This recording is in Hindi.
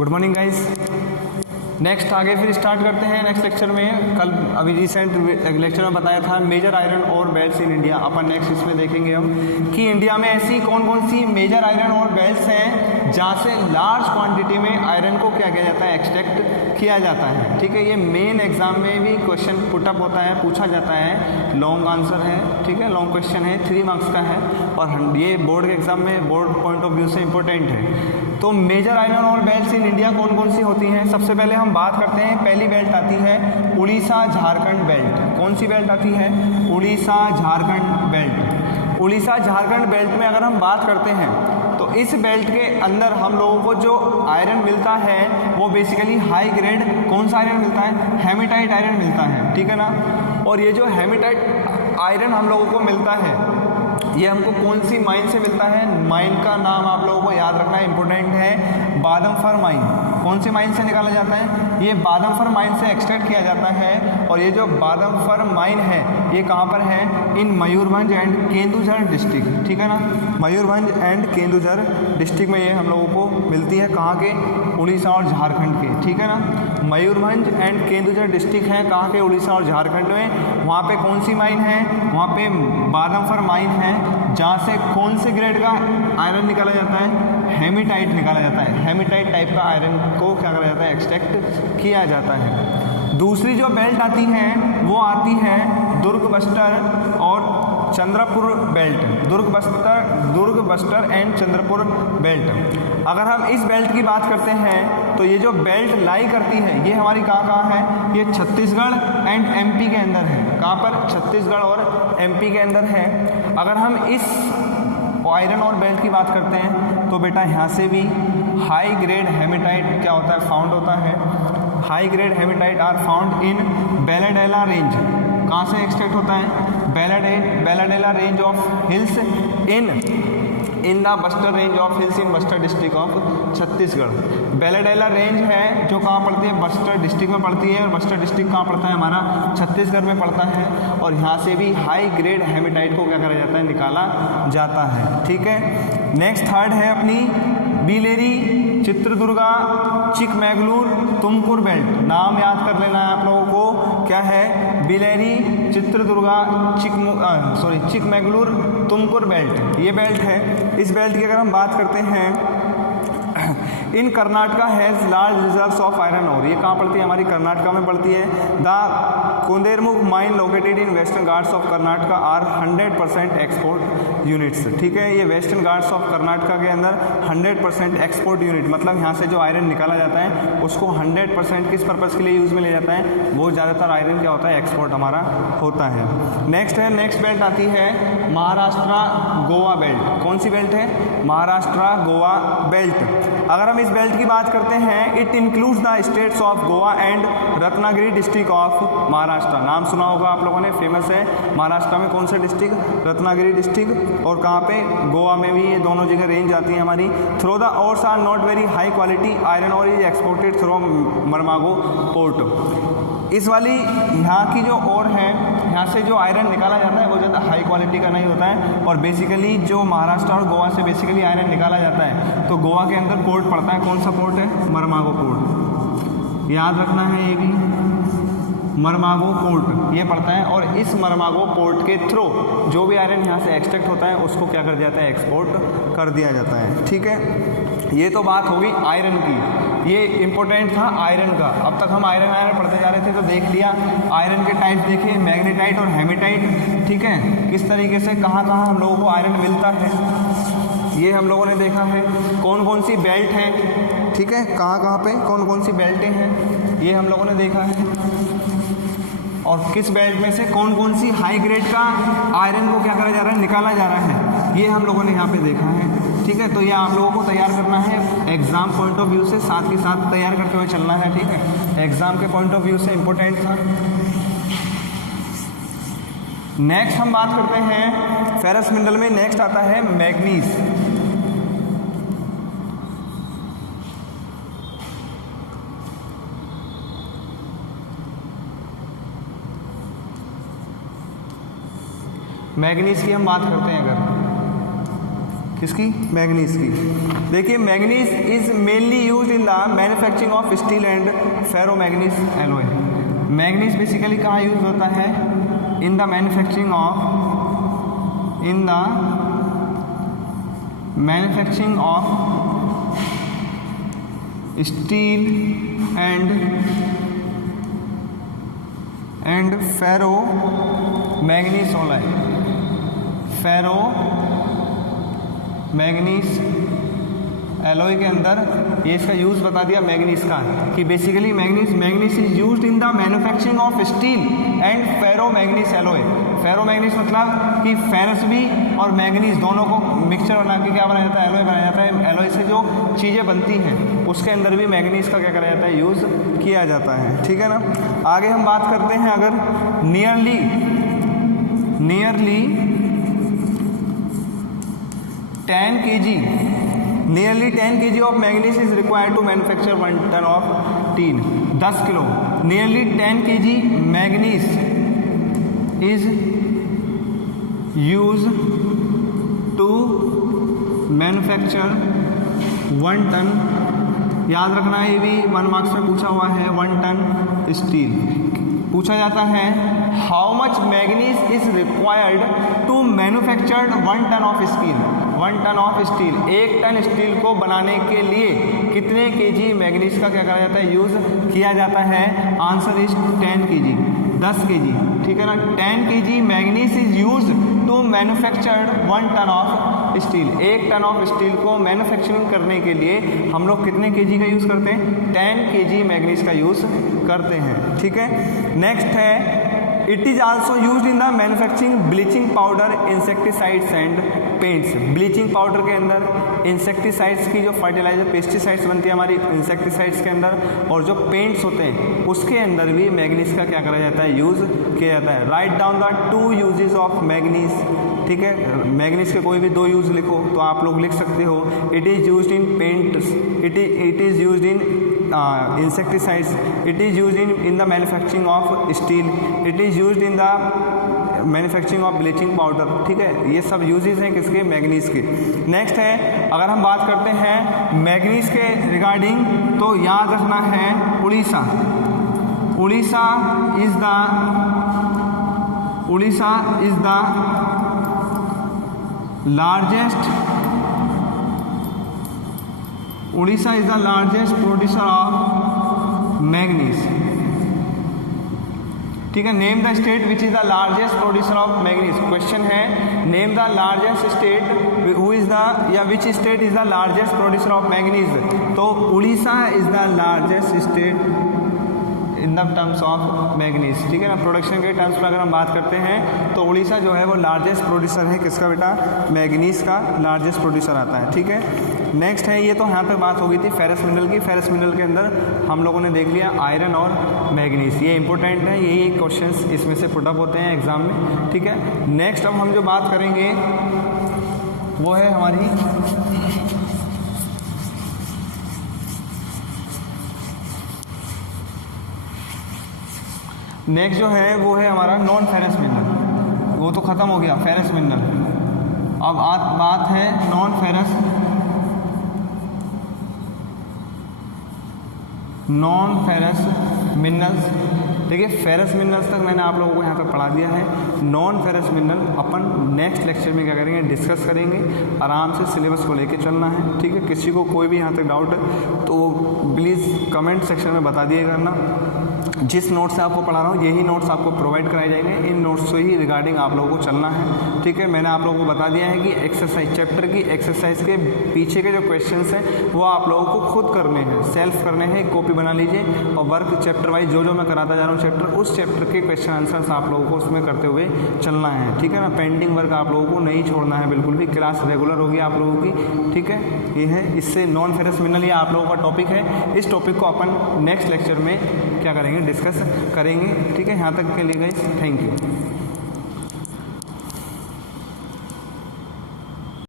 Good morning guys. नेक्स्ट आगे फिर स्टार्ट करते हैं नेक्स्ट लेक्चर में। कल अभी रिसेंट लेक्चर में बताया था मेजर आयरन और belts in India. Upon next इसमें देखेंगे हम कि इंडिया में ऐसी कौन कौन सी मेजर आयरन और बेल्ट्स हैं जहाँ से लार्ज क्वांटिटी में आयरन को क्या किया जाता है, एक्सट्रैक्ट किया जाता है। ठीक है, ये मेन एग्जाम में भी क्वेश्चन पुटअप होता है, पूछा जाता है। लॉन्ग आंसर है, ठीक है, लॉन्ग क्वेश्चन है, 3 मार्क्स का है और ये बोर्ड के एग्जाम में बोर्ड पॉइंट ऑफ व्यू से इंपॉर्टेंट है। तो मेजर आयरन और बेल्ट्स इन इंडिया कौन कौन सी होती हैं, सबसे पहले हम बात करते हैं। पहली बेल्ट आती है उड़ीसा झारखंड बेल्ट। कौन सी बेल्ट आती है? उड़ीसा झारखंड बेल्ट। उड़ीसा झारखंड बेल्ट में अगर हम बात करते हैं तो इस बेल्ट के अंदर हम लोगों को जो आयरन मिलता है वो बेसिकली हाई ग्रेड कौन सा आयरन मिलता है? हेमेटाइट आयरन मिलता है, ठीक है ना। और ये जो हेमेटाइट आयरन हम लोगों को मिलता है ये हमको कौन सी माइन से मिलता है? माइन का नाम आप लोगों को याद रखना इंपॉर्टेंट है, बादमफर माइन। कौन सी माइन से निकाला जाता है? ये बादमफर माइन से एक्सट्रैक्ट किया जाता है। और ये जो बादमफर माइन है ये कहाँ पर है? इन मयूरभंज एंड केंदुझर डिस्ट्रिक्ट, ठीक है ना। मयूरभंज एंड केंदुझर डिस्ट्रिक्ट में ये हम लोगों को मिलती है। कहाँ के? उड़ीसा और झारखंड के, ठीक है ना। मयूरभंज एंड केंदुझर डिस्ट्रिक्ट है कहाँ के? उड़ीसा और झारखंड में। वहाँ पे कौन सी माइन है? वहाँ पे बादमफर माइन है जहाँ से कौन से ग्रेड का आयरन निकाला जाता है? हेमेटाइट निकाला जाता है। हेमेटाइट टाइप का आयरन को क्या करा जाता है? एक्सट्रैक्ट किया जाता है। दूसरी जो बेल्ट आती है वो आती है दुर्ग बस्तर और Chandrapur belt. Durg Bastar and Chandrapur belt. अगर हम इस बेल्ट की बात करते हैं तो ये जो बेल्ट लाई करती है ये हमारी कहाँ है? ये छत्तीसगढ़ एंड एमपी के अंदर है। कहाँ पर? छत्तीसगढ़ और एमपी के अंदर है। अगर हम इस आयरन और बेल्ट की बात करते हैं तो बेटा यहाँ से भी हाई ग्रेड हेमेटाइट क्या होता है? फाउंड होता है। High grade haematite are found in Bailadila range. कहाँ से एक्सट्रैक्ट होता है? Bailadila range of hills in the Bastar range of hills in Bastar district of Chhattisgarh. Bailadila range है जो कहाँ पड़ती है? बस्तर डिस्ट्रिक्ट में पड़ती है। और बस्तर डिस्ट्रिक्ट कहाँ पड़ता है? हमारा छत्तीसगढ़ में पड़ता है। और यहाँ से भी हाई ग्रेड हेमेटाइट को क्या करा जाता है? निकाला जाता है, ठीक है। नेक्स्ट थर्ड है अपनी बिलेरी, चित्रदुर्गा, चिकमैगलूर, तुमकुर बेल्ट। नाम याद कर लेना है आप लोगों को, क्या है? बिलेरी, चित्रदुर्गा, चिकमैगलूर, तुमकुर बेल्ट। ये बेल्ट है। इस बेल्ट की अगर हम बात करते हैं in Karnataka has large reserves of iron ore. ये कहाँ पड़ती है? हमारी कर्नाटका में पड़ती है। The Kudremukh mine located in Western Ghats of Karnataka are 100% export units, ठीक है। ये वेस्टर्न घाट्स ऑफ कर्नाटका के अंदर 100% एक्सपोर्ट यूनिट, मतलब यहाँ से जो आयरन निकाला जाता है उसको 100% किस पर्पज़ के लिए यूज़ में ले जाता है? वो ज़्यादातर आयरन क्या होता है? एक्सपोर्ट हमारा होता है। नेक्स्ट बेल्ट आती है महाराष्ट्र गोवा बेल्ट। कौन सी बेल्ट है? महाराष्ट्र गोवा बेल्ट। अगर हम इस बेल्ट की बात करते हैं it includes the states of Goa and Ratnagiri district of Maharashtra. नाम सुना होगा आप लोगों ने, फेमस है। महाराष्ट्र में कौन सा डिस्ट्रिक्ट? रत्नागिरी डिस्ट्रिक्ट। और कहाँ पे? गोवा में भी ये दोनों जगह रेंज आती है हमारी। Though the ores are not very high quality iron ore is exported through Marmagao port. इस वाली यहाँ की जो ओर है, यहाँ से जो आयरन निकाला जाता है वो ज़्यादा हाई क्वालिटी का नहीं होता है। और बेसिकली जो महाराष्ट्र और गोवा से बेसिकली आयरन निकाला जाता है तो गोवा के अंदर पोर्ट पड़ता है। कौन सा पोर्ट है? मरमागो पोर्ट। याद रखना है ये भी, मरमागो पोर्ट ये पड़ता है। और इस मरमागो पोर्ट के थ्रू जो भी आयरन यहाँ से एक्सट्रैक्ट होता है उसको क्या कर दिया जाता है? एक्सपोर्ट कर दिया जाता है, ठीक है। ये तो बात होगी आयरन की, ये इंपॉर्टेंट था आयरन का। अब तक हम आयरन पढ़ते जा रहे थे तो देख लिया आयरन के टाइप देखे, मैग्नेटाइट और हेमेटाइट, ठीक है। किस तरीके से कहाँ हम लोगों को आयरन मिलता है ये हम लोगों ने देखा है। कौन कौन सी बेल्ट हैं, ठीक है, कहाँ पे कौन कौन सी बेल्टें हैं ये हम लोगों ने देखा है। और किस बेल्ट में से कौन कौन सी हाई ग्रेड का आयरन को क्या करा जा रहा है? निकाला जा रहा है, ये हम लोगों ने यहाँ पे देखा है, ठीक है। तो ये आप लोगों को तैयार करना है एग्ज़ाम पॉइंट ऑफ व्यू से, साथ ही साथ तैयार करते हुए चलना है, ठीक है। एग्ज़ाम के पॉइंट ऑफ व्यू से इम्पोर्टेंट था। नेक्स्ट हम बात करते हैं फेरस मिनरल में। नेक्स्ट आता है मैग्नीज। मैग्नीज की हम बात करते हैं अगर किसकी? मैग्नीज की। देखिए manganese is mainly used in the manufacturing of steel and ferro manganese alloy. Manganese basically कहाँ यूज होता है? In the manufacturing of steel and ferro manganese alloy. Ferro manganese alloy के अंदर ये इसका यूज़ बता दिया मैग्नीज का कि basically manganese is used in the manufacturing of steel and ferro manganese alloy. Ferro manganese मतलब कि फेरस भी और मैग्नीज दोनों को मिक्सचर बना के क्या बनाया जाता है? एलॉय बनाया जाता है। एलॉय से जो चीज़ें बनती हैं उसके अंदर भी मैग्नीज का क्या करा जाता है? यूज़ किया जाता है। ठीक है ना। आगे हम बात करते हैं अगर nearly 10 kg of manganese is required to manufacture 1 ton of tin। 10 kilo nearly 10 kg manganese is used to manufacture 1 ton। याद रखना ये भी 1 मार्क्स में पूछा हुआ है। 1 टन स्टील पूछा जाता है। How much manganese is required to manufacture 1 ton of steel. 1 ton of steel, 1 ton steel को बनाने के लिए कितने केजी मैग्नीज का क्या करा जाता है? यूज़ किया जाता है। Answer is 10 kg, 10 kg। ठीक है ना। 10 kg manganese is use to manufactured 1 ton of steel. 1 ton of steel को मैन्युफैक्चरिंग करने के लिए हम लोग कितने केजी का यूज़ करते हैं? 10 kg मैग्नीज का यूज़ करते हैं। ठीक है। नेक्स्ट है it is also used in the manufacturing bleaching powder, insecticides and paints. Bleaching powder के अंदर इंसेक्टिसाइड्स की जो फर्टिलाइजर पेस्टिसाइड्स बनती है हमारी इंसेक्टिसाइड्स के अंदर, और जो पेंट्स होते हैं उसके अंदर भी मैग्नीज का क्या करा जाता है? यूज़ किया जाता है। Write down the 2 uses of manganese. ठीक है। मैग्नीज के कोई भी 2 यूज़ लिखो तो आप लोग लिख सकते हो। It is used in paints, it is used in insecticides, it is used in the manufacturing of steel, it is used in the manufacturing of bleaching powder. ठीक है। ये सब यूजेस हैं किसके? मैग्नीज के। नेक्स्ट है अगर हम बात करते हैं मैग्नीज के रिगार्डिंग तो याद रखना है Orissa. Orissa is the largest producer of manganese. ठीक है। Name the state which is the largest producer of manganese. Question है name the largest state who is the या which state is the largest producer of manganese. तो Orissa is the largest state in the terms of manganese. ठीक है ना। प्रोडक्शन के टर्म्स पर अगर हम बात करते हैं तो उड़ीसा जो है वो लार्जेस्ट प्रोड्यूसर है। किसका बेटा? मैग्नीज का लार्जेस्ट प्रोड्यूसर आता है। ठीक है। नेक्स्ट है ये तो यहाँ तक बात हो गई थी फेरस मिनरल की। फेरस मिनरल के अंदर हम लोगों ने देख लिया आयरन और मैग्नीज, ये इंपॉर्टेंट है, यही क्वेश्चंस इसमें से पुटअप होते हैं एग्जाम में। ठीक है। नेक्स्ट अब हम जो बात करेंगे वो है हमारी नेक्स्ट जो है वो है हमारा नॉन फेरस मिनरल। वो तो ख़त्म हो गया फेरस मिनरल। अब बात है नॉन फेरस मिनरल्स। देखिए फेरस मिनरल्स तक मैंने आप लोगों को यहाँ पर पढ़ा दिया है। नॉन फेरस मिनरल अपन नेक्स्ट लेक्चर में क्या करेंगे? डिस्कस करेंगे। आराम से सिलेबस को लेके चलना है। ठीक है। किसी को कोई भी यहाँ तक डाउट है तो प्लीज़ कमेंट सेक्शन में बता दिए करना। जिस नोट्स से आपको पढ़ा रहा हूँ यही नोट्स आपको प्रोवाइड कराए जाएंगे। इन नोट्स से ही रिगार्डिंग आप लोगों को चलना है। ठीक है। मैंने आप लोगों को बता दिया है कि एक्सरसाइज चैप्टर की एक्सरसाइज के पीछे के जो क्वेश्चंस हैं वो आप लोगों को खुद करने हैं, सेल्फ करने हैं। एक कॉपी बना लीजिए और वर्क चैप्टर वाइज जो मैं कराता जा रहा हूँ चैप्टर, उस चैप्टर के क्वेश्चन आंसर्स आप लोगों को उसमें करते हुए चलना है। ठीक है ना। पेंडिंग वर्क आप लोगों को नहीं छोड़ना है बिल्कुल भी। क्लास रेगुलर होगी आप लोगों की। ठीक है। ये है इससे नॉन फेरस मिनरल ये आप लोगों का टॉपिक है। इस टॉपिक को अपन नेक्स्ट लेक्चर में क्या करेंगे? डिस्कस करेंगे। ठीक है। यहाँ तक के लिए गाइस थैंक यू।